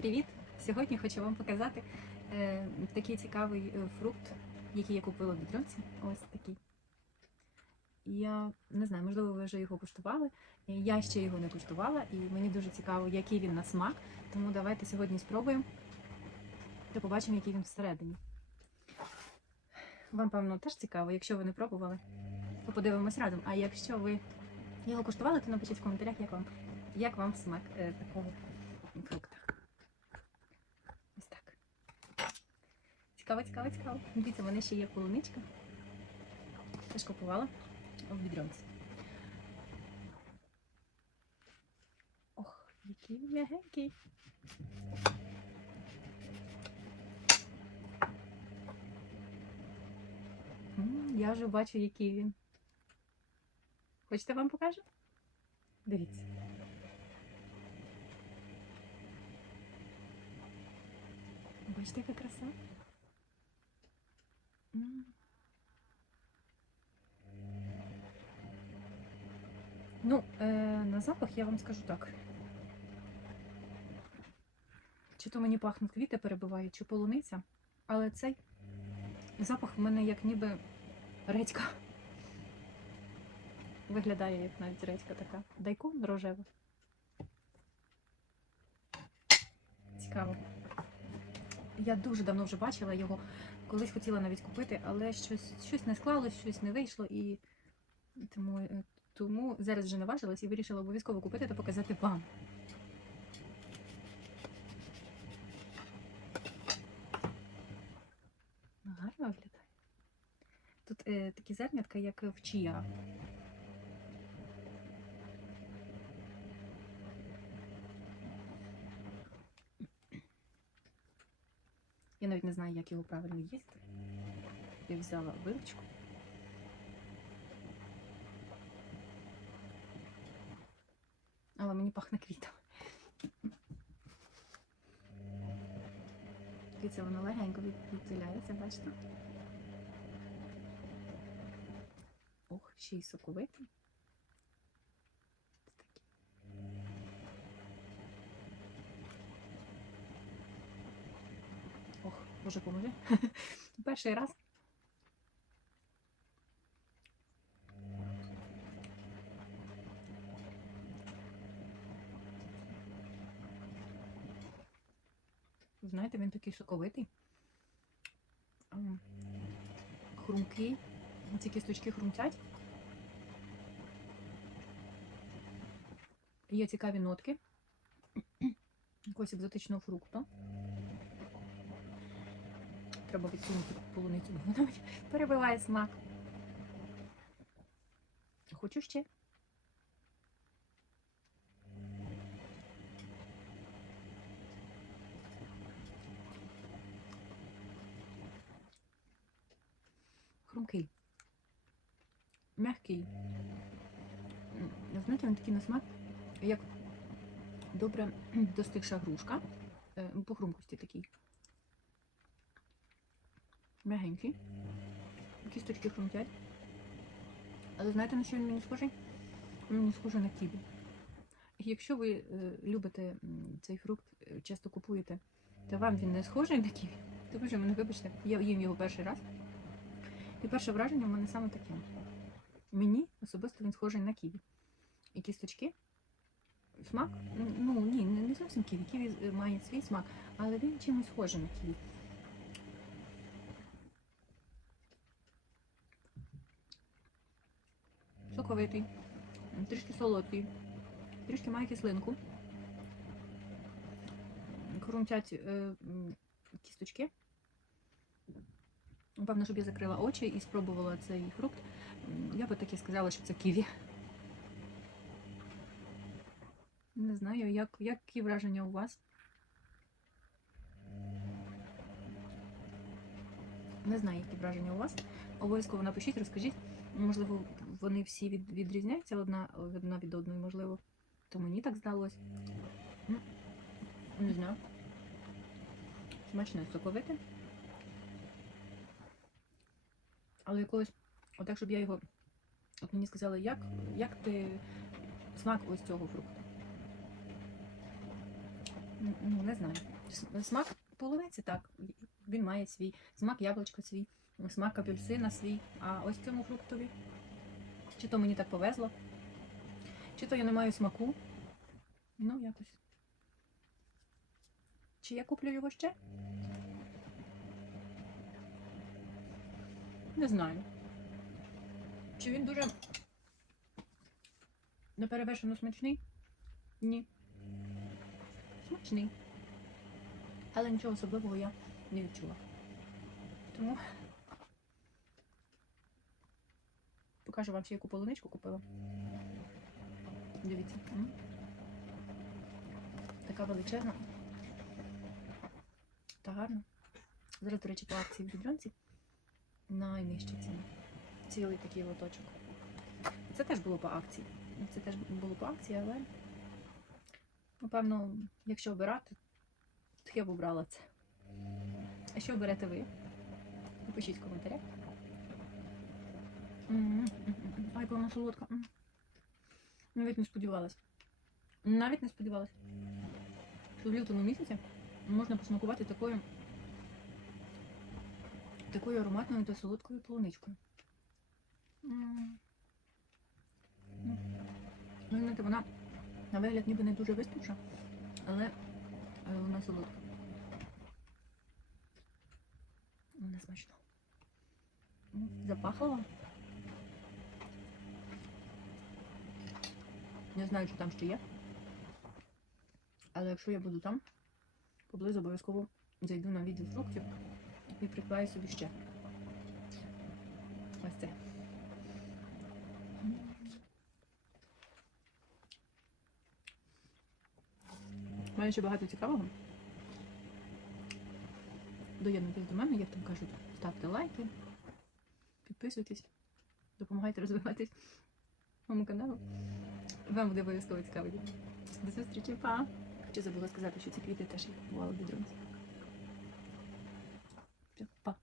Привіт! Сьогодні хочу вам показати е, такий цікавий е, фрукт, який я купила в Бідронці. Ось такий. Я не знаю, можливо, ви вже його куштували. Я ще його не куштувала, і мені дуже цікаво, який він на смак. Тому давайте сьогодні спробуємо та побачимо, який він всередині. Вам, певно, теж цікаво, якщо ви не пробували, то подивимось разом. А якщо ви його куштували, то напишіть в коментарях, як вам, як вам смак е, такого фрукта. Ось так. Цікаво, цікаво, цікаво. Дивіться, в мене ще є полуничка. Теж купувала в відронці. Ох, який м'ягенький. Я вже бачу, який він. Хочете вам покажу? Дивіться. Бачите, яка краса? Ну, е, на запах я вам скажу так. Чи то мені пахнуть квіти перебивають, чи полуниця, але цей запах в мене як ніби редька. Виглядає як навіть редька така. Дайкон рожева. Цікаво. Я дуже давно вже бачила його, колись хотіла навіть купити, але щось, щось не склалось, щось не вийшло, і тому, е, тому зараз вже наважилась і вирішила обов'язково купити та показати вам. Гарно виглядає. Тут е, такі зернятка, як в чия. Я навіть не знаю, як його правильно їсти. Я взяла вилочку. Але мені пахне квітами. Дивіться, воно легенько від- відділяється, бачите? Ох, ще й соковитий. Ось такий. Ох, може поможи. Перший раз. Знаєте, він такий соковитий. Хрумкий. Ці кісточки хрумтять. Є цікаві нотки. Якогось екзотичного фрукту. Треба відсунути полуницю, бо вона перебиває смак. Хочу ще. Хрумкий. Мягкий. М, Знаєте, він такий на смак, як добре достигша грушка. Е, По хрумкості такий. Мягенький. Кісточки хрумтять. Але знаєте, на що він мені схожий? Він мені схожий на ківі. Якщо ви е, любите цей фрукт, е, часто купуєте, та вам він не схожий на ківі, то ви вже мене вибачте, я їм його перший раз. І перше враження в мене саме таке. Мені особисто він схожий на ківі. І кісточки. Смак? Ну ні, не зовсім ківі. Ківі е, має свій смак, але він чимось схожий на ківі. Соковитий, трішки солодкий, трішки має кислинку. Хрумтять е, кісточки. Напевно, щоб я закрила очі і спробувала цей фрукт, я би таки сказала, що це ківі. Не знаю, як, які враження у вас. Не знаю, які враження у вас. Обов'язково напишіть, розкажіть. Можливо, вони всі від, відрізняються одна, одна від одної, можливо. То мені так здалось. Не знаю. Смачне, соковите. Але якогось, отак, щоб я його. От мені сказали, як, як ти смак ось цього фрукту. Ну, ну, не знаю. Смак полуниці так. Він має свій. Смак яблучка свій, смак апельсина свій. А ось цьому фруктові. Чи то мені так повезло, чи то я не маю смаку. Ну, якось. Чи я куплю його ще? Не знаю. Чи він дуже неперевершено смачний? Ні. Смачний. Але нічого особливого я не відчула. Тому покажу вам ще яку полуничку купила. Дивіться. Така величезна. Та гарна. Зараз, до речі, по акції в Бідронці найнижча ціна. Цілий такий лоточок. Це теж було по акції. Це теж було по акції, але напевно, якщо обирати, то я б обрала це. А що оберете ви? Напишіть в коментарях. Ай, повна солодка. Навіть не сподівалась. Навіть не сподівалась. Що в лютому місяці можна посмакувати такою такою ароматною та солодкою полуничкою. Ну, вона на вигляд ніби не дуже виступша, але, але вона солодка. Вона смачна. М, Запахала. Не знаю, що там ще є. Але якщо я буду там, поблизу обов'язково зайду на відділ фруктів і придбаю собі ще. Ось це. У ще багато цікавого. Доєднуйтесь до мене, як там кажуть, ставте лайки, підписуйтесь, допомагайте розвиватись моєму каналу. Вам буде обов'язково цікаво. До зустрічі, па! Ще забула сказати, що ці квіти теж бували в відронці. Все, па!